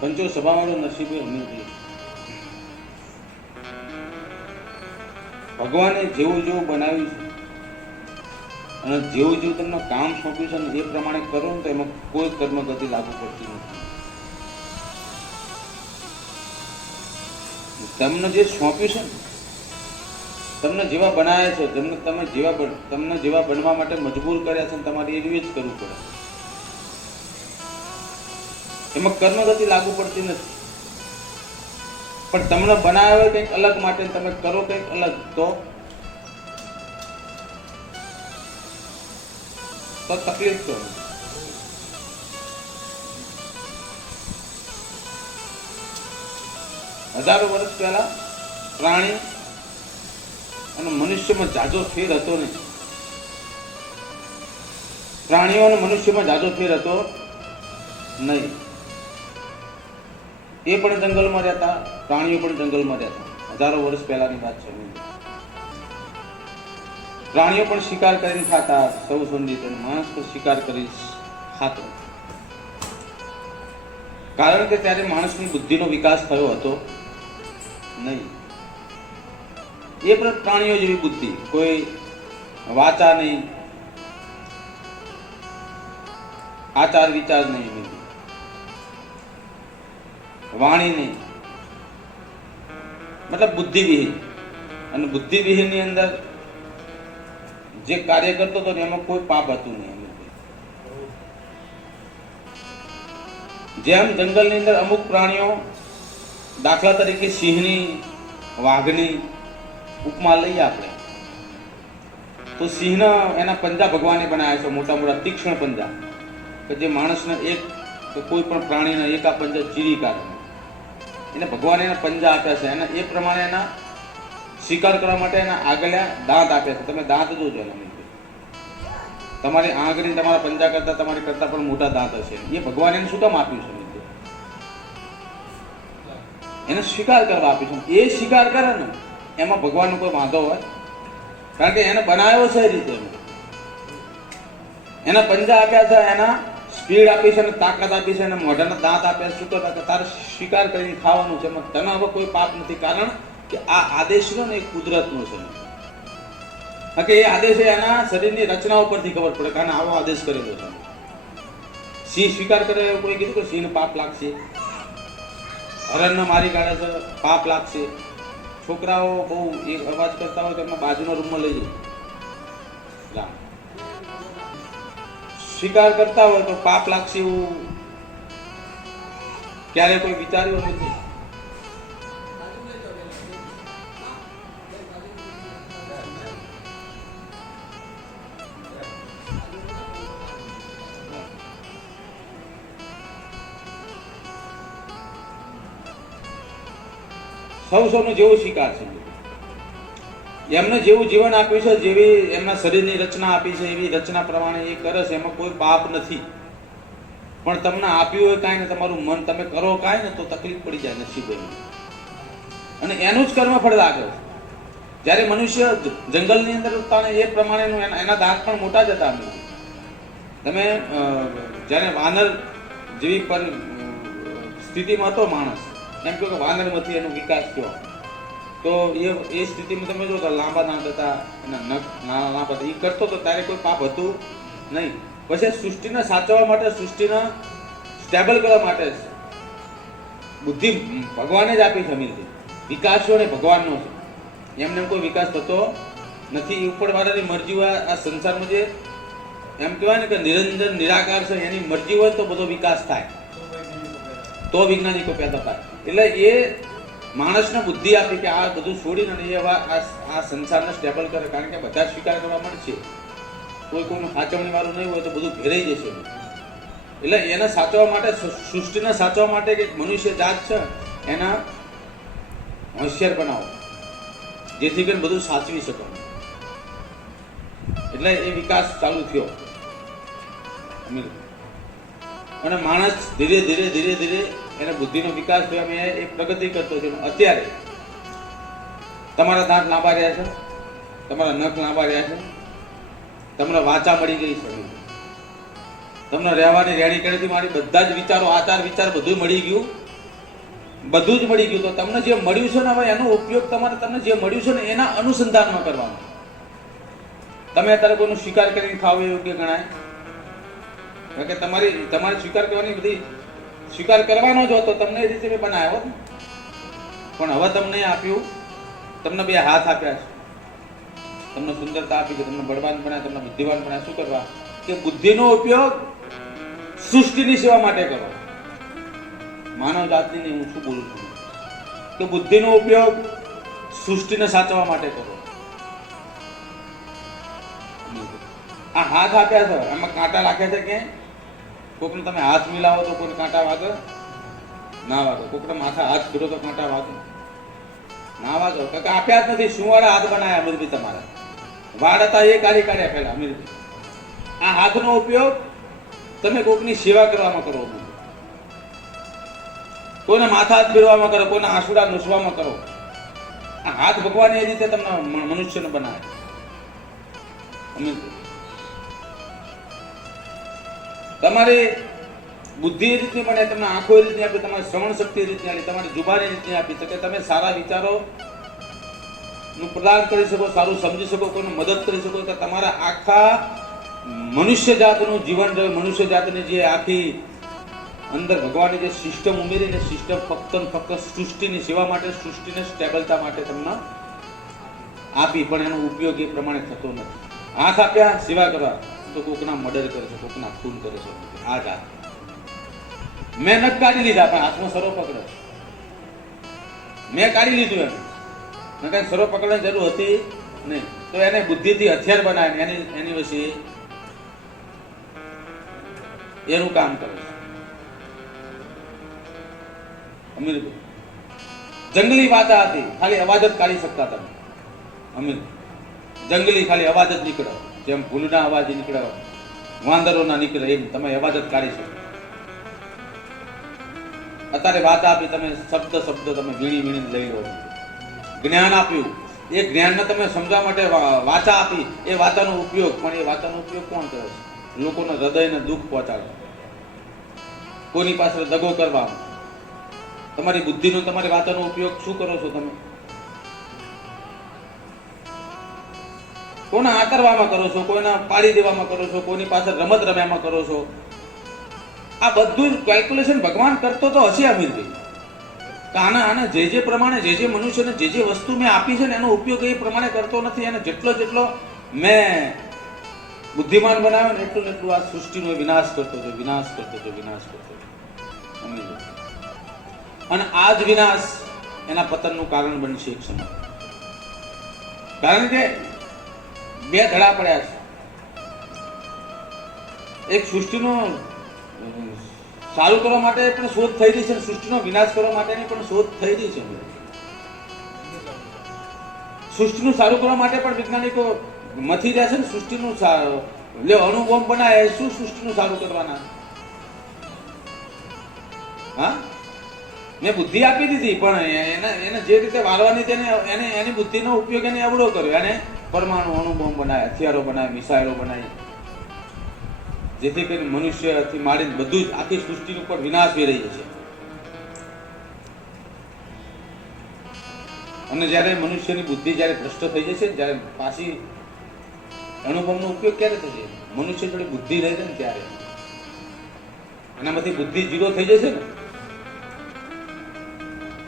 પંચો સભાવાળું નસીબે અમીર. ભગવાને જેવું જેવું બનાવ્યું છે અને જેવું જેવું તમને કામ સોંપ્યું છે ને એ પ્રમાણે કરો ને તો એમાં કોઈ કર્મગતિ લાગુ પડતી નથી. તમને જે સોંપ્યું છે ને, તમને જેવા બનાવ્યા છે, તમને જેવા બનવા માટે મજબૂર કર્યા છે ને તમારે એ જ કરવું પડે. એમાં કર્મગતિ લાગુ પડતી નથી. પણ તમને બનાવ્યો કંઈક અલગ માટે તમે કરો કંઈક અલગ, તો તકલીફ તો હજારો વર્ષ પહેલા પ્રાણી અને મનુષ્યમાં જાજો ફેર હતો નહીં. પ્રાણીઓ અને મનુષ્યમાં જાજો ફેર હતો નહીં. એ પણ જંગલમાં રહેતા, પ્રાણીઓ પણ જંગલમાં રહેતા. હજારો વર્ષ પહેલાની વાત છે. પ્રાણીઓ પણ શિકાર કરીને ખાતા, સૌ સંદિત, માણસ પણ શિકાર કરી ખાતો. કારણ કે ત્યારે માણસની બુદ્ધિનો વિકાસ થયો હતો નહીં. એ પણ પ્રાણીઓ જેવી બુદ્ધિ, કોઈ વાચા નહીં, આચાર વિચાર નહીં, વાણી નહીં, મતલબ બુદ્ધિવિહીન. અને બુદ્ધિવિહીનની અંદર જે કાર્ય કરતો હતો ને એમાં કોઈ પાપ હતું નહીં. જેમ જંગલની અંદર અમુક પ્રાણીઓ, દાખલા તરીકે સિંહની, વાઘની ઉપમા લઈએ આપણે, તો સિંહના એના પંજા ભગવાને બનાવ્યા છે, મોટા મોટા તીક્ષ્ણ પંજા, કે જે માણસને એક કે કોઈ પણ પ્રાણીને એક આ પંજા ચીરી કાઢે. એને ભગવાને એના પંજા આપ્યા છે. એને એ પ્રમાણે એના શિકાર કરવા માટે એના આગળના દાંત આપ્યા છે. તમે દાંત જોજો એના. તમારી આંગળી તમારા પંજા કરતા, તમારી કરતા પણ મોટા દાંત હશે. એ ભગવાન એને શું કામ આપ્યું છે? એને શિકાર કરવા આપ્યું છે. એ શિકાર કરે ને એમાં ભગવાનનો કોઈ વાંધો હોય? કારણ કે એને બનાવ્યો છે એ રીતે. એના પંજા આપ્યા છે, એના સ્પીડ આપી છે, તાકાત આપી છે, અને મોઢાના દાંત આપ્યા. શું કરતા કે તારે શિકાર કરીને ખાવાનું છે. એમાં તને હવે કોઈ પાપ નથી. કારણ કે આ આદેશ ને એ કુદરતનો છે. કે એ આદેશ એના શરીરની રચના ઉપરથી ખબર પડે, કારણ આવો આદેશ કરેલો છે. સિંહ શિકાર કરે એવું કોઈ કીધું કે સિંહને પાપ લાગશે? હરણને મારી કાઢે છે, પાપ લાગશે? છોકરાઓ બહુ એક અવાજ કરતા હોય તો એમના બાજુના રૂમમાં લઈ જાય. શિકાર કરતા હોય તો પાપ લાગશે એવું ક્યારે કોઈ વિચાર્યું નથી. સૌનું જેવું શિકાર છે. એમને જેવું જીવન આપ્યું છે, જેવી એમના શરીરની રચના આપી છે, એવી રચના પ્રમાણે એ કરે છે. એમાં કોઈ પાપ નથી. પણ તમને આપ્યું હોય કાંઈ ને તમારું મન તમે કરો કાંઈ ને તો તકલીફ પડી જાય નસીબની. અને એનું જ કર્મફળ લાગે છે. જ્યારે મનુષ્ય જંગલની અંદર ઉતાને એ પ્રમાણેનું એના દાંત પણ મોટા જ હતા. તમે જ્યારે વાનર જેવી પર સ્થિતિમાં હતો માણસ, એમ કહો કે વાનરમાંથી એનો વિકાસ થયો, તો એ સ્થિતિમાં તમે જો લાંબા દાંત હતા, એના નખ લાંબા હતા, એ કરતો તો ત્યારે કોઈ પાપ હતું નહીં. પછી સૃષ્ટિને સાચવવા માટે, સૃષ્ટિને સ્ટેબલ કરવા માટે બુદ્ધિ ભગવાને જ આપી છે. અમીરથી વિકાસ ને ભગવાનનો છે. એમને કોઈ વિકાસ થતો નથી. ઉપરવાળાની મરજી હોય. આ સંસારમાં જે એમ કહેવાય ને કે નિરંજન નિરાકાર છે, એની મરજી હોય તો બધો વિકાસ થાય, તો વૈજ્ઞાનિકો પેદા થાય. એટલે એ માણસને બુદ્ધિ આપી કે આ બધું છોડીને એ આ સંસારને સ્ટેબલ કરે. કારણ કે બધા સ્વીકાર કરવા મળશે, કોઈનું સાચવણી વાળું નહીં હોય તો બધું ઘેરાઈ જશે. એટલે એને સાચવવા માટે, સૃષ્ટિને સાચવવા માટે કે મનુષ્ય જાત છે એના હોશિયાર બનાવો, જેથી કરીને બધું સાચવી શકો. એટલે એ વિકાસ ચાલુ થયો. અને માણસ ધીરે ધીરે ધીરે ધીરે એને બુદ્ધિનો વિકાસ થયો. અમે એ પ્રગતિ કરતો છે. અત્યારે તમારા દાંત લાંબા રહ્યા છે, તમારા નખ લાંબા રહ્યા છે, તમને વાચા મળી ગઈ છે, તમને રહેવાની રહેણી કરેથી મારી બધા જ વિચારો, આચાર વિચાર બધું મળી ગયું. બધું જ મળી ગયું. તો તમને જે મળ્યું છે ને, હવે એનો ઉપયોગ તમારે તમને જે મળ્યું છે ને એના અનુસંધાનમાં કરવાનો. તમે અત્યારે કોઈનો સ્વીકાર કરીને ખાવ એવું કે ગણાય? કારણ કે તમારે સ્વીકાર કરવાની બધી સ્વીકાર કરવાનો જ હતો, તમને એ રીતે મેં બનાવ્યો. પણ હવે તમને આપ્યું, તમને બે હાથ આપ્યા છે, તમને સુંદરતા આપી કે તમને બળવાન બનાવ્યા, તમને બુદ્ધિવાન બનાવ્યા. શું કરવા? કે બુદ્ધિનો ઉપયોગ સૃષ્ટિની સેવા માટે કરો. માનવ જાતની નહીં, હું શું બોલું છું કે બુદ્ધિનો ઉપયોગ સૃષ્ટિને સાચવવા માટે કરો. આ હાથ આપ્યા છે, એમાં કાંટા રાખ્યા છે. ક્યાંય કોકને તમે હાથ મિલાવો તો કોઈ કાંટા વાગે ના વાગે? કોકને માથા હાથ ફેરો તો કાંટા વાગે ના વાગે? કાકા આપ્યા જ નથી. શું વાળા હાથ બનાવ્યા અમીરભાઈ? તમારા વાળ હતા એ કાઢી કાઢ્યા પેલા અમીરભાઈ. આ હાથનો ઉપયોગ તમે કોકની સેવા કરવામાં કરો, કોઈને માથા હાથ ફેરવામાં કરો, કોઈને આંસુડા નૂસવામાં કરો. આ હાથ ભગવાન એ રીતે તમને મનુષ્યને બનાવે. તમારી બુદ્ધિ એ રીતની બને, તમને આંખો એ રીતની આપી, તમારી શ્રવણ શક્તિ એ રીતની આપી, તમારી જુબાન એ રીતની આપી કે તમે સારા વિચારો નું પ્રદાન કરી શકો, સારું સમજી શકો, કોઈને મદદ કરી શકો. કે તમારા આખા મનુષ્ય જાતનું જીવન, મનુષ્ય જાતની જે આખી અંદર ભગવાને જે સિસ્ટમ ઉમેરીને, સિસ્ટમ ફક્ત ફક્ત સૃષ્ટિની સેવા માટે, સૃષ્ટિને સ્ટેબલતા માટે તમને આપી, પણ એનો ઉપયોગ એ પ્રમાણે થતો નથી. હાથ આપ્યા સેવા કરવા તો કોકના મર્ડર કરે છે, કોકના ખૂન કરે છે. આ જ હાથ મેં નથી કાઢી લીધા, પણ હાથમાં સરો પકડે. મેં કાઢી લીધું એમ, કઈ સરો પકડવાની જરૂર હતી નહીં. તો એને બુદ્ધિથી હથિયાર બનાવે, એની વિશે એનું કામ કરે છે. અમીરભાઈ જંગલી વાત હતી, ખાલી અવાજ જ કાઢી શકતા તમે. અમીર જંગલી ખાલી અવાજ જ નીકળે, જેમ ભૂલના અવાજ નીકળે, વાંદરોના નીકળે, એમ તમે અવાજ જ કાઢી શકો. અત્યારે વાત આપી, તમે શબ્દ તમે વીણી લઈ લો. જ્ઞાન આપ્યું, એ જ્ઞાનને તમે સમજવા માટે વાચા આપી, એ વાચાનો ઉપયોગ, પણ એ વાચાનો ઉપયોગ કોણ કરે છે? લોકોના હૃદયને દુઃખ પહોંચાડે, કોની પાસે દગો કરવા. તમારી બુદ્ધિનો, તમારી વાતનો ઉપયોગ શું કરો છો તમે? કોને આકરવામાં કરો છો, કોઈને પાડી દેવામાં કરો છો, કોની પાસે રમત રમ્યામાં કરો છો. આ બધું જ કેલ્ક્યુલેશન ભગવાન કરતો તો હશે અમીરભાઈ. આને જે પ્રમાણે, જે મનુષ્યને જે વસ્તુ મેં આપી છે ને એનો ઉપયોગ એ પ્રમાણે કરતો નથી. અને જેટલો મેં બુદ્ધિમાન બનાવ્યો ને એટલું આ સૃષ્ટિનો વિનાશ કરતો છે, વિનાશ કરતો. અને આ જ વિનાશ એના પતનનું કારણ બનશે એક સમય. કારણ કે બે ધડા પડ્યા છે. એક સૃષ્ટિનો સારું કરવા માટે પણ શોધ થઈ રહી છે, સૃષ્ટિનો વિનાશ કરવા માટેની પણ શોધ થઈ રહી છે. સૃષ્ટિનું સારું કરવા માટે પણ વૈજ્ઞાનિકો મથી રહ્યા છે ને. સૃષ્ટિનું અણુબોમ્બ બનાવે, શું સૃષ્ટિનું સારું કરવાના? હા, મેં બુદ્ધિ આપી દીધી, પણ એને જે રીતે વાળવાની તેને એની બુદ્ધિનો ઉપયોગ એને અવળો કર્યો. એને પરમાણુ અણુબોમ્બ બનાવે, હથિયારો બનાવે, મિસાઇલો બનાવી, જેથી કરીને મનુષ્યથી માંડીને બધું જ આખી સૃષ્ટિ ઉપર વિનાશ થઈ રહી છે. અને જ્યારે મનુષ્યની બુદ્ધિ જ્યારે ભ્રષ્ટ થઈ જશે, જ્યારે પાછી અણુબોમ્બનો ઉપયોગ ક્યારે થશે? મનુષ્ય જોડે બુદ્ધિ રહેશે ને ત્યારે. એનામાંથી બુદ્ધિ જીરો થઈ જશે ને,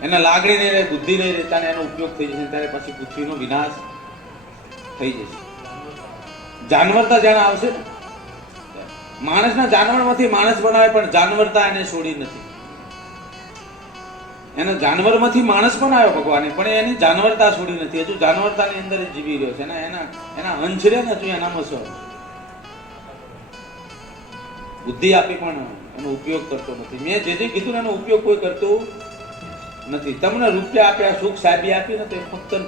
એના લાગણી નહીં રહે, બુદ્ધિ નહીં રહે, ત્યારે એનો ઉપયોગ થઈ જશે, ત્યારે પછી પૃથ્વીનો વિનાશ થઈ જશે. જાનવરતા જાણે આવશે ને, માણસના જાનવરમાંથી માણસ બનાવે, પણ જાનવરતા એને છોડી નથી. એને જાનવરમાંથી માણસ બનાવ્યો ભગવાને, પણ એની જાનવરતા છોડી નથી. હજુ જાનવરતાની અંદર જીવી રહ્યો છે. એના અંશ રહે ને, હજુ એનામાં શું બુદ્ધિ આપી પણ એનો ઉપયોગ કરતો નથી. મેં જે કીધું એનો ઉપયોગ કોઈ કરતો નથી. તમને રૂપિયા આપ્યા, સુખ સાહેબી આપી ને, તો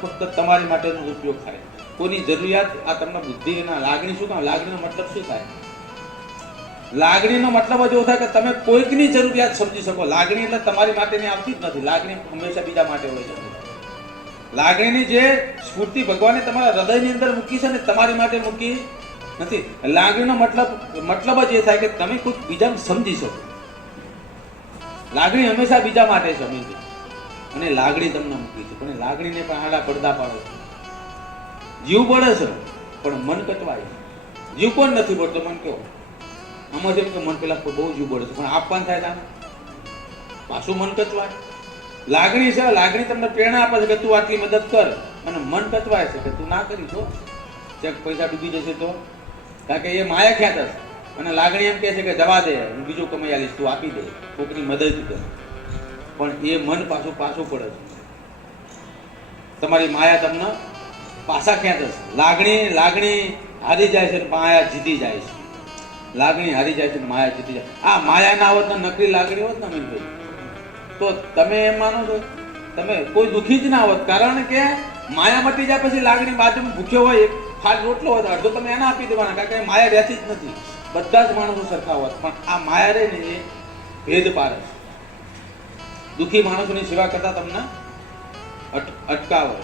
ફક્ત તમારી માટેનો ઉપયોગ થાય. કોઈની જરૂરિયાત, આ તમને બુદ્ધિ, એના લાગણી શું કામ? લાગણીનો મતલબ શું થાય? લાગણીનો મતલબ જ એવો થાય કે તમે કોઈકની જરૂરિયાત સમજી શકો. લાગણી એટલે તમારી માટેની આવતી જ નથી. લાગણી હંમેશા બીજા માટે હોય છે. લાગણીની જે સ્ફૂર્તિ ભગવાને તમારા હૃદયની અંદર મૂકી છે ને, તમારી માટે મૂકી નથી. લાગણીનો મતલબ જ એ થાય કે તમે કોઈ બીજાને સમજી શકો. લાગણી હંમેશા બીજા માટે છે. અને લાગણી તમને મૂકી છે, પણ લાગણીને પણ આડા પડદા પાડો છો. જીવ બળે છે પણ મન કટવાય છે. જીવ કોણ નથી બળતો મન કહો? આમાં જેમ કે મન પેલા બહુ જીવ બળે છે, પણ આપવાનું થાય ત્યાં પાછું મન કચવાય. લાગણી છે, લાગણી તમને પ્રેરણા આપે છે કે તું આટલી મદદ કર, અને મન કચવાય છે કે તું ના કરીશ ચેક પૈસા ડૂબી જશે તો. કારણ કે એ માયા ખ્યાત હશે, અને લાગણી એમ કહે છે કે જવા દે, હું બીજું કમાઈ આવીશ, તું આપી દે, કોકની મદદ કર. પણ એ મન પાછું પડે છે. તમારી માયા તમને પાછા ખેંચ હશે. લાગણી હારી જાય છે, માયા જીતી જાય છે. લાગણી હારી જાય છે, માયા જીતી જાય. આ માયા ના હોત ને નકરી લાગણી હોત ને અમીનભાઈ, તો તમે એમ માનો છો તમે કોઈ દુઃખી જ ના હોત. કારણ કે માયા મટી જાય પછી લાગણી બાજુમાં ભૂખ્યો હોય, ફાટ રોટલો હોય, અડધો તમે એને આપી દેવાના, કારણ કે માયા રહેતી જ નથી. બધા જ માણસો સરખા હોત, પણ આ માયા રહે ને એ ભેદ પાડે છે. દુઃખી માણસોની સેવા કરતા તમને અટકાવે.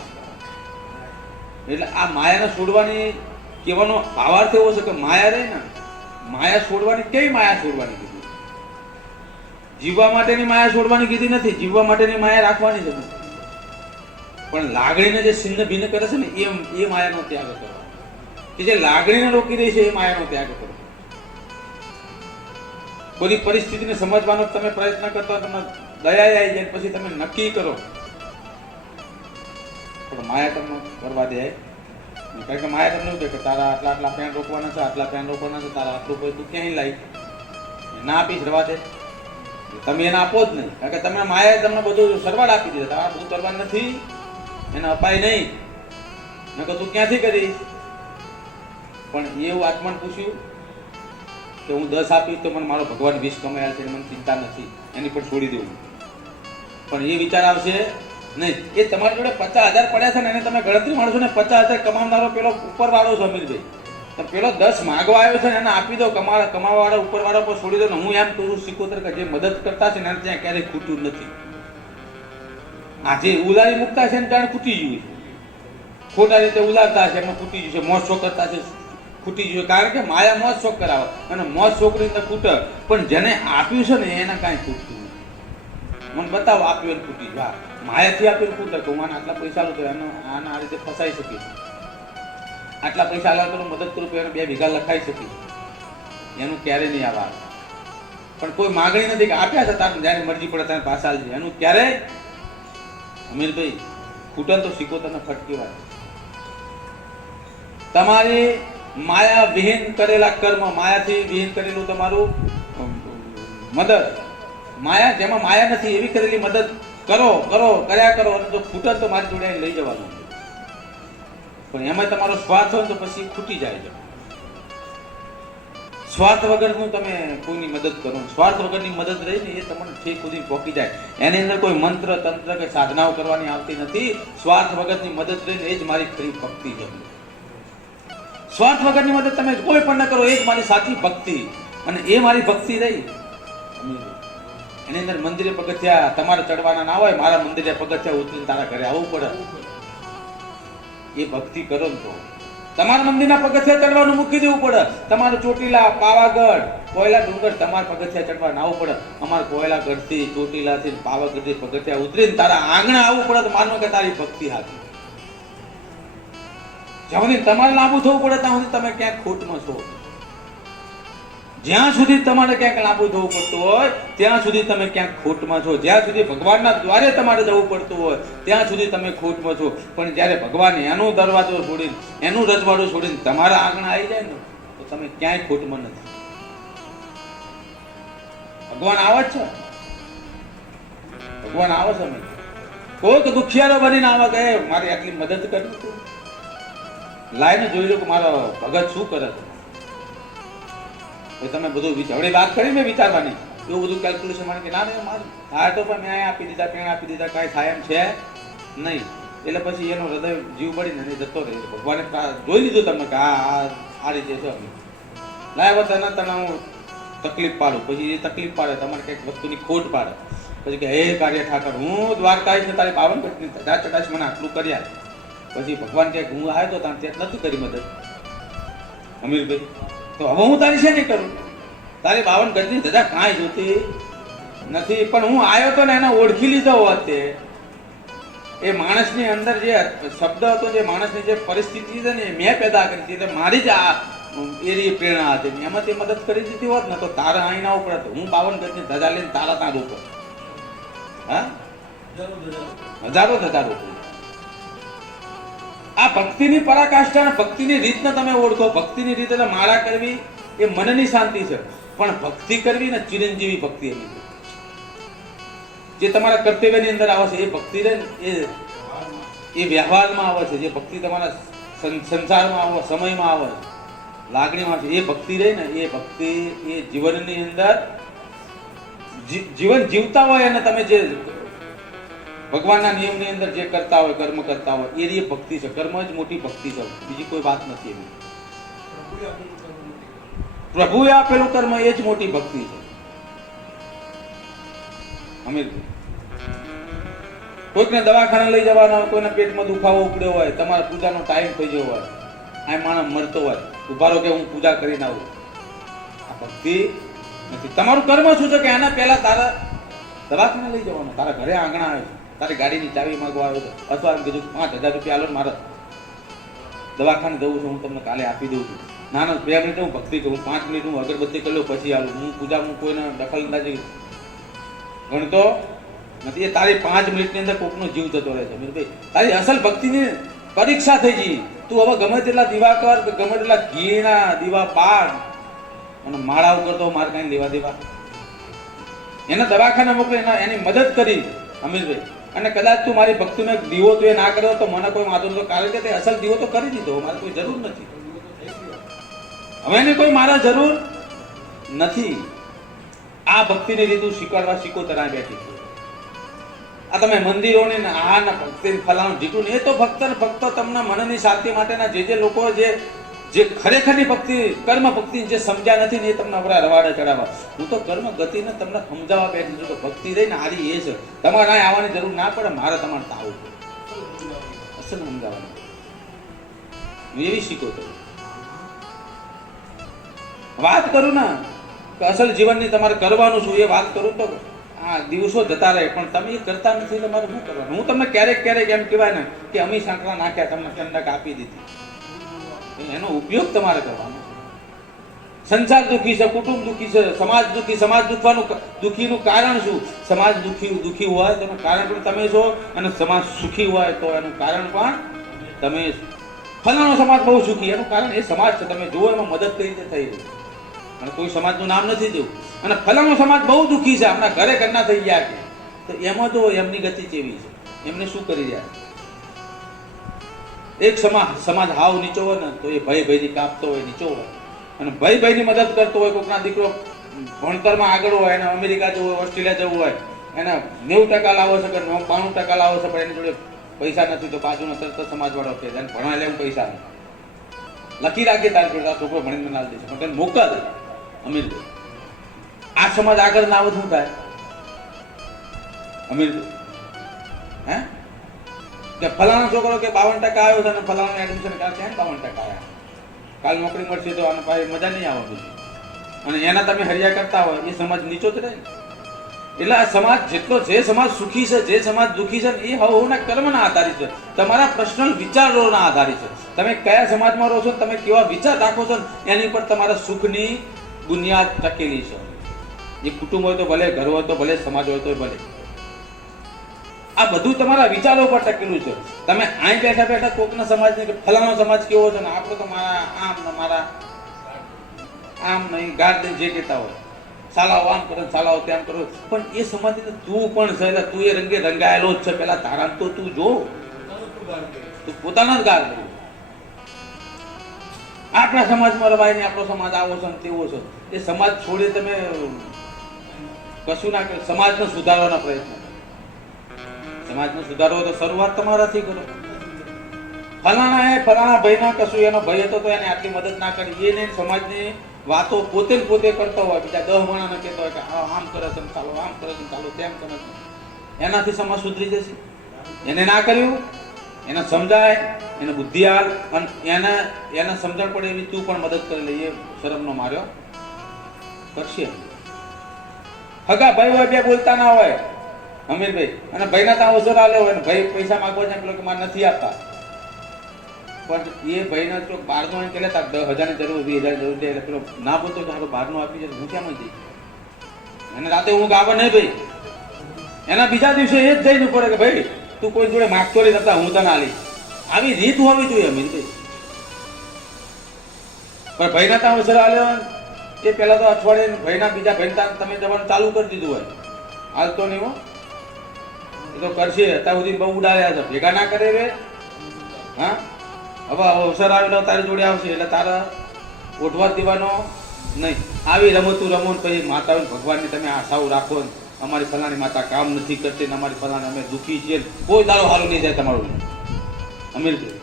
એટલે આ માયાને છોડવાની કહેવાનો ભાવાર્થ એવો છે કે માયા રહે ને, માયા છોડવાની, કેવી માયા છોડવાની કીધી? જીવવા માટેની માયા છોડવાની કીધી નથી, જીવવા માટેની માયા રાખવાની છે. પણ લાગણીને જે છિન્ન ભિન્ન કરે છે ને એ માયાનો ત્યાગ કરો. કે જે લાગણીને રોકી રહી છે એ માયાનો ત્યાગ કરો. બધી પરિસ્થિતિને સમજવાનો તમે પ્રયત્ન કરતા, તમે દયા આવી જાય પછી તમે નક્કી કરો, પણ માયા તમને કરવા દે. કારણ કે માયા તમને એવું કહે કે તારા આટલા પેન રોકવાના છે, આટલા પેન રોકવાના છે, તારા આટલું કોઈ તું ક્યાંય લાવી ના આપીશ, રવા દે. તમે એને આપો જ નહીં, કારણ કે તમે માયાએ તમને બધું સરવાળ આપી દીધા. તારા બધું કરવા નથી, એને અપાય નહીં, નકર તું ક્યાંથી કરીશ? પણ એવું આત્માને પૂછ્યું કે હું 10 આપીશ તો મને મારો ભગવાન 20 કમાયા છે, મને ચિંતા નથી, એની પર છોડી દેવું. પણ એ વિચાર આવશે નહીં. એ તમારી જોડે 50,000 પડ્યા છે ને, એને તમે ગણતરી માણસો ને 50,000 કમાવનારો પેલો ઉપરવાળો છે અમીરભાઈ, તો પેલો 10 માગવા આવ્યો છે ને એને આપી દો, કમાવાવાળા ઉપરવાળા પર છોડી દો ને. હું એમ કહું 77 કે જે મદદ કરતા છે ને એને ત્યાં ક્યારેય ખૂટ્યું નથી. આજે ઉલારી મૂકતા છે ને ત્યાં ખૂટી ગયું છે, ખોટા રીતે ઉલારતા છે એમાં ખૂટી ગયું છે, મોજ શોખ કરતા છે ખૂટી ગયું. કારણ કે માયા મોજ શોખ કરાવે, અને મોજ શોખની રીતે ખૂટે. પણ જેને આપ્યું છે ને એને કાંઈ ખૂટતું નથી. મને બતાવો આપ્યું એને ખૂટી જાય. માયાથી આપ્યું ખૂટે કે હું આને આટલા પૈસા લો તો એનો આને આ રીતે ફસાઈ શકીશ, આટલા પૈસા લાવ તો મદદ કરું તો એને 2 વીઘા લખાઈ શકીશ, એનું ક્યારે નહીં આવા. પણ કોઈ માગણી નથી કે આપ્યા છે તારે જ્યારે મરજી પડે ત્યારે પાછા આવજે, એનું ક્યારે અમીરભાઈ ખૂટે તો શીખો. તમે ફટકી વાત તમારી માયા વિહીન કરેલા કર્મ, માયાથી વિહીન કરેલું તમારું મદદ, માયા જેમાં માયા નથી એવી કરેલી મદદ કર્યા કરો, અને જો ખૂટે તો મારી જોડે લઈ જવાનું. પણ એમાં તમારો સ્વાર્થ હોય તો પછી ખૂટી જાય છે. સ્વાર્થ વગરનું તમે કોઈની મદદ કરો, સ્વાર્થ વગરની મદદ રહી ને એ તમને ઠીક સુધી પહોંચી જાય. એની અંદર કોઈ મંત્ર તંત્ર કે સાધનાઓ કરવાની આવતી નથી. સ્વાર્થ વગરની મદદ રહીને એ જ મારી ખરી ભક્તિ છે. સ્વાર્થ વગરની મદદ તમે કોઈ પણ ન કરો એ જ મારી સાચી ભક્તિ, અને એ મારી ભક્તિ રહી. એની અંદર મંદિરે પગથિયા તમારે ચડવાના ના હોય, મારા મંદિરે પગથિયા ઉતરીને તારા ઘરે આવવું પડે. એ ભક્તિ કરો ને તો તમારા મંદિરના પગથિયા ચડવાનું મૂકી દેવું પડે. તમારે ચોટીલા, પાવાગઢ, કોયલા ડુંગર તમારે પગથિયા ચડવા ના આવવું પડે. અમારે કોયલાગઢથી, ચોટીલાથી, પાવાગઢથી પગથિયા ઉતરીને તારા આંગણે આવવું પડે તો માનો કે તારી ભક્તિ હાથી. જ્યાં સુધી તમારે લાંબુ થવું પડે ત્યાં સુધી તમે ક્યાંક ખોટમાં છો. જ્યાં સુધી તમારે ક્યાંક લાંબુ થવું પડતું હોય ત્યાં સુધી તમે ક્યાંક ખોટમાં છો. જ્યાં સુધી ભગવાનના દ્વારે તમારે જવું પડતું હોય ત્યાં સુધી તમે ખોટમાં છો. પણ જ્યારે ભગવાન એનો દરવાજો છોડીને, એનું રજવાડું છોડીને તમારા આંગણા આવી જાય ને તો તમે ક્યાંય ખોટમાં નથી. ભગવાન આવે છે, ભગવાન આવે છે. કોઈક દુખિયારો બનીને આવે કે મારી આટલી મદદ કરી, લાઈને જોઈ લો કે મારો ભગત શું કરે છે. તમે બધું હવે વાત કરી મેં વિચારવાની, એવું બધું કેલ્ક્યુલેશન માની કે ના મારે થાય તો પણ મેં આપી દીધા, પેણ આપી દીધા, કાંઈ થાય એમ છે નહીં. એટલે પછી એનો હૃદય જીવ પડીને જતો રહે. ભગવાને જોઈ લીધું તમને કે આ રીતે છે, લાવ્યો તને હું તકલીફ પાડું, પછી એ તકલીફ પાડે, તમારે કંઈક વસ્તુની ખોટ પાડે, પછી કે હે કાર્ય ઠાકર હું દ્વારકાઈશ ને તારી પાવનગઢની ધજા ચડાઈશ, મને આટલું કર્યા. પછી ભગવાન કહે હું આવ્યો તો ત્યાં નથી કરી મદદ અમીરભાઈ, તો હવે હું તારી છે નહીં કરું. તારી 52 ગજની ધજા કાંઈ જોતી નથી, પણ હું આવ્યો તો ને એને ઓળખી લીધો હોત તે એ માણસની અંદર જે શબ્દ હતો, જે માણસની જે પરિસ્થિતિ છે ને, એ મેં પેદા કરી હતી. એટલે મારી જ આ એની પ્રેરણા હતી. એમાંથી મદદ કરી દીધી હોત ને તો તારા અહીં ના ઉપર હું 52 ગજની ધજા લઈને તારા ત્યાં રોક. હા, હજારો ધજા રોક. આ ભક્તિની પરાકાષ્ઠા અને ભક્તિની રીતને તમે ઓળખો. ભક્તિની રીત એટલે માળા કરવી એ મનની શાંતિ છે, પણ ભક્તિ કરવી ને ચિરંજીવી ભક્તિ એની જે તમારા કર્તવ્યની અંદર આવે છે, એ ભક્તિ રહે ને એ વ્યવહારમાં આવે છે. જે ભક્તિ તમારા સંસારમાં આવે, સમયમાં આવે, લાગણીમાં છે, એ ભક્તિ રહે ને, એ ભક્તિ એ જીવનની અંદર જીવન જીવતા હોય અને તમે જે ભગવાનના નિયમની અંદર જે કરતા હોય, કર્મ કરતા હોય, એ ભક્તિ છે. કર્મ જ મોટી ભક્તિ છે, બીજી કોઈ વાત નથી. એવી પ્રભુએ આપેલું કર્મ એ જ મોટી ભક્તિ છે. અમે કોઈકને દવાખાને લઈ જવાના હોય, કોઈના પેટમાં દુખાવો ઉપડ્યો હોય, તમારા પૂજાનો ટાઈમ થઈ ગયો હોય, આ માણસ મરતો હોય, ઉભા રહો કે હું પૂજા કરીને આવું. આ ભક્તિ નથી. તમારું કર્મ શું છે કે આના પહેલા તારા દવાખાને લઈ જવાનો, તારા ઘરે આંગણા આવે છે, તારી ગાડીની ચાવી માંગવા આવ્યો છે, અથવા એમ કીધું 5000 રૂપિયા આલો મારે દવાખાને જવું છે, હું તમને કાલે આપી દઉં છું. ના ના, 2 મિનિટ હું ભક્તિ કરું, 5 મિનિટ હું અગરબત્તી કરી લઉં પછી આવું. હું પૂજા, હું કોઈને દખલ અંદાજી ગણતો નથી. એ તારી 5 મિનિટની અંદર કોકનો જીવ જતો રહે છે. ભાઈ, તારી અસલ ભક્તિની પરીક્ષા થઈ ગઈ. તું હવે ગમે તેટલા દીવા કર, કે ગમે તેટલા ઘીના દીવા પાડ અને માળાઓ કરતો, મારે કઈ લેવા દેવા. એને દવાખાને મોકલે, એની મદદ કરી અમીરભાઈ, અને કદાચ તું મારી ભક્તિનો એક દીવો તું એ ના કર્યો તો મને કોઈ વાંધો નતો, કારણ કે તે અસલ દીવો તો કરી દીધો. મારે કોઈ જરૂર નથી, હવે એને કોઈ મારા જરૂર નથી. આ ભક્તિની રીતું શીખવાડવા શીખો તરા બેઠી. આ તમે મંદિરોને આ ના ભક્તિ ફલાણું ઢીકું, એ તો ફક્ત ને ફક્ત તમને મનની શાંતિ માટેના જે લોકો જે ખરેખરની ભક્તિ, કર્મ ભક્તિ જે સમજ્યા નથી ને, એ તમને આપણા રવાડે ચડાવવા. હું તો કર્મ ગતિને તમને સમજાવવા બેઠી છું કે ભક્તિ રહીને આરી એ છે. તમારે અહીં આવવાની જરૂર ના પડે, મારે તમારે તો આવવું પડે. અસલ સમજાવવાનું હું એવી શીખો તો વાત કરું ને કે અસલ જીવનની તમારે કરવાનું શું, એ વાત કરું તો આ દિવસો જતા રહે, પણ તમે એ કરતા નથી એટલે મારે શું કરવાનું. હું તમને ક્યારેક ક્યારેક એમ કહેવાય ને કે અમી સાંકળા નાખ્યા, તમને ઠંડક આપી દીધી, એનો ઉપયોગ તમારે કરવાનો. સંસાર દુઃખી છે, કુટુંબ દુઃખી છે, સમાજ દુઃખી. સમાજ દુઃખીનું કારણ શું? સમાજ દુઃખી હોય તેનું કારણ પણ તમે છો, અને સમાજ સુખી હોય તો એનું કારણ પણ તમે. ફલાણો સમાજ બહુ સુખી, એનું કારણ એ સમાજ છે. તમે જુઓ એમાં મદદ કઈ રીતે થઈ રહી, અને કોઈ સમાજનું નામ નથી દેવું. અને ફલાણો સમાજ બહુ દુઃખી છે, આપણા ઘરે ઘરના થઈ ગયા છે, તો એમાં જો એમની ગતિ કેવી છે, એમને શું કરી રહ્યા છે. એક સમાજ હાવ નીચો હોય ને તો એ ભાઈની કાપતો હોય, નીચો હોય, અને ભાઈની મદદ કરતો હોય. કોઈકના દીકરો ભણતરમાં આગળ હોય, એને અમેરિકા જવું હોય, ઓસ્ટ્રેલિયા જવું હોય, એને 90% લાવો છે કે 92% લાવો છે, પણ એની જોડે પૈસા નથી, તો બાજુનો તરત સમાજવાળો કે એને ભણવા લે પૈસા નહીં, લખી રાખીએ તારી જોડે છોકરો ભણીને ના દેશે, પણ તેને મોકલ અમીર. આ સમાજ આગળ ના આવે શું થાય અમીર? હે કે ફલાણો છોકરો કે 52% આવ્યો છે અને ફલાણો એડમિશન કાલ કેમ 52% આવ્યા, કાલ નોકરી મળશે તો આને પાસે મજા નહીં આવે બધી, અને એના તમે હરિયા કરતા હોય, એ સમાજ નીચો જ રહે. એટલે આ સમાજ જેટલો, જે સમાજ સુખી છે, જે સમાજ દુઃખી છે, એ હવના કર્મના આધારિત છે, તમારા પર્સનલ વિચારોના આધારિત છે. તમે કયા સમાજમાં રહો છો, તમે કેવા વિચાર રાખો છો, એની પર તમારા સુખની બુનિયાદ ટકેલી છે. એ કુટુંબ હોય તો ભલે, ઘર હોય તો ભલે, સમાજ હોય તો ભલે, આ બધું તમારા વિચારો પર ટકેલું છે. તમે અહીં બેઠા બેઠા કોકના સમાજને કે ફલાણો સમાજ કેવો છે ને આપણો તો મારા આમ ને મારા આમ નહીં, ગાર્ડ જે કહેતા હોય, સાલાઓ આમ કરો, સાલાઓ તેમ કરો, પણ એ સમાજની તું પણ છે, એટલે તું એ રંગે રંગાયેલો જ છે. પેલા તારા તો તું જો, તું પોતાના જ ગાર કર્યું. આપણા સમાજમાં રવાય ને આપણો સમાજ આવો છે ને તેવો છે, એ સમાજ છોડી તમે કશું ના કરે. સમાજને સુધારવાના પ્રયત્ન, સમાજનો સુધારો તો શરૂઆત તમારાથી કરો. ફલાણા ભાઈના કશું એનો ભય હતો તો એને આટલી મદદ ના કરી, એને સમાજની વાતો પોતે કરતો હોય, બીજા 10 માણસને કહેતો હોય કે આમ કરે છે ચાલો, આમ કરે છે ચાલો, તેમ કરે છે, એનાથી સમાજ સુધરી જશે. એને ના કર્યું, એને સમજાય, એને બુદ્ધિ હાલ, અને એને સમજણ પડે એવી તું પણ મદદ કરી લઈએ, શરમનો માર્યો કરશે. હગા ભાઈ હોય, બે બોલતા ના હોય, અમીરભાઈ અને ભાઈના ત્યાં અવસર આવ્યો હોય ને ભાઈ પૈસા માંગવા જાય પેલો કે મારે નથી આપતા, પણ એ ભાઈને તો બહારનો એમ કે 10,000 ની જરૂર 20,000 જરૂર છે એટલે પેલો ના બોલતો કે આપણે બહારનો આપી જાય હું કેમ જઈ એને રાતે હું ગાવા નહીં ભાઈ, એના બીજા દિવસે એ જ જઈને પડે કે ભાઈ તું કોઈ જોડે માગતો રહી નતા હું તને આલી, આવી રીત હોવી જોઈએ અમીરભાઈ. પણ ભાઈના ત્યાં અવસર આવ્યો એ પહેલા તો અઠવાડિયે ભાઈના બીજા ભાઈ ત્યાં તમે જવાનું ચાલુ કરી દીધું હોય, હાલતો નહીં હો એ તો કરશે, અત્યાર સુધી બહુ ઉડાડ્યા છે, ભેગા ના કરે રે. હા હવે અવસર આવેલો તારી જોડે આવશે એટલે તારા ઓઠવા દેવાનો નહીં. આવી રમતું રમો પછી માતા ભગવાનની તમે આશાઓ રાખો ને અમારી ફલાણી માતા કામ નથી કરતી ને અમારી ફલાણી અમે દુઃખી છીએ, કોઈ દાડો હારું નહીં જાય તમારું અમીરભાઈ,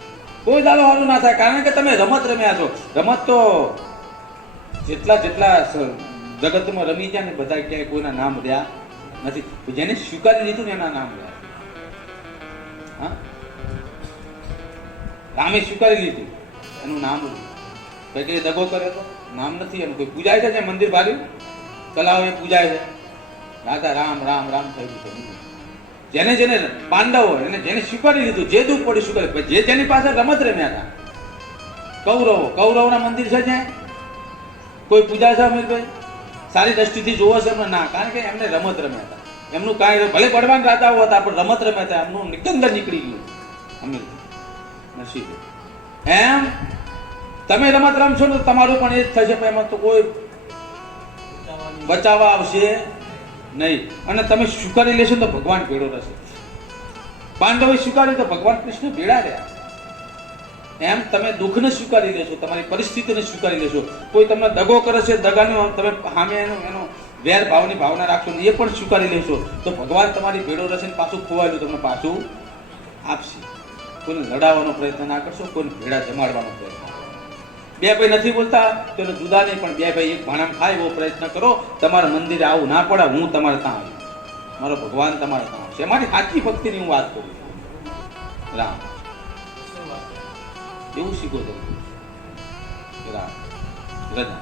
કોઈ દાડો હારું ના થાય. કારણ કે તમે રમત રમ્યા છો. રમત તો જેટલા જગતમાં રમી ગયા ને બધા ક્યાંય કોઈના નામ રહ્યા નથી, જેને સ્વીકારી લીધું ને એના નામ રહ્યા. હા રામે સ્વીકારી લીધું એનું નામ કઈ દગો કરે તો નામ નથી એનું. કોઈ પૂજાય છે મંદિર બાર્યું તલાવ એ પૂજાય છે, રાધા રામ રામ રામ થયું છે. જેને જેને પાંડવો એને જેને સ્વીકારી લીધું જે દુઃખ પડ્યું સ્વીકારી, જે જેની પાસે રમત રમ્યા હતા કૌરવના મંદિર છે જ્યાં કોઈ પૂજા છે અમીરભાઈ સારી દ્રષ્ટિથી જોવો છે એમને ના, કારણ કે એમને રમત રમ્યા હતા. એમનું કાંઈ ભલે બળવાન રાજાઓ હતા પણ રમત રમ્યા હતા, એમનું નિકંદર નીકળી ગયું અમીરભાઈ નસીબ. એમ તમે રમત રમશો ને તમારું પણ એ જ થશે, પણ એમાં તો કોઈ બચાવવા આવશે નહીં. અને તમે સ્વીકારી લેશો તો ભગવાન ભેળો રહેશે. પાંડવે સ્વીકાર્યું તો ભગવાન કૃષ્ણ ભેળા રહ્યા. એમ તમે દુઃખને સ્વીકારી લેશો, તમારી પરિસ્થિતિને સ્વીકારી લેશો. કોઈ તમને દગો કરે છે, દગાનો તમે સામે એનો વેર ભાવની ભાવના રાખશો ને એ પણ સ્વીકારી લેશો તો ભગવાન તમારી ભેળો રહેશે ને પાછું ખોવાયેલું તમને પાછું આપશે. કોઈને લડાવવાનો પ્રયત્ન ના કરશો, કોઈને ભેળા જમાડવાનો પ્રયત્ન. બે ભાઈ નથી બોલતા તો એને જુદા નહીં, પણ બે ભાઈ એક ભાણામાં ખાય એવો પ્રયત્ન કરો. તમારા મંદિરે આવું ના પડે, હું તમારે ત્યાં આવું, મારો ભગવાન તમારે ત્યાં આવશે. મારી સાચી ભક્તિની હું વાત કરું છું. રામ એવું શીખો તો રામ રજા.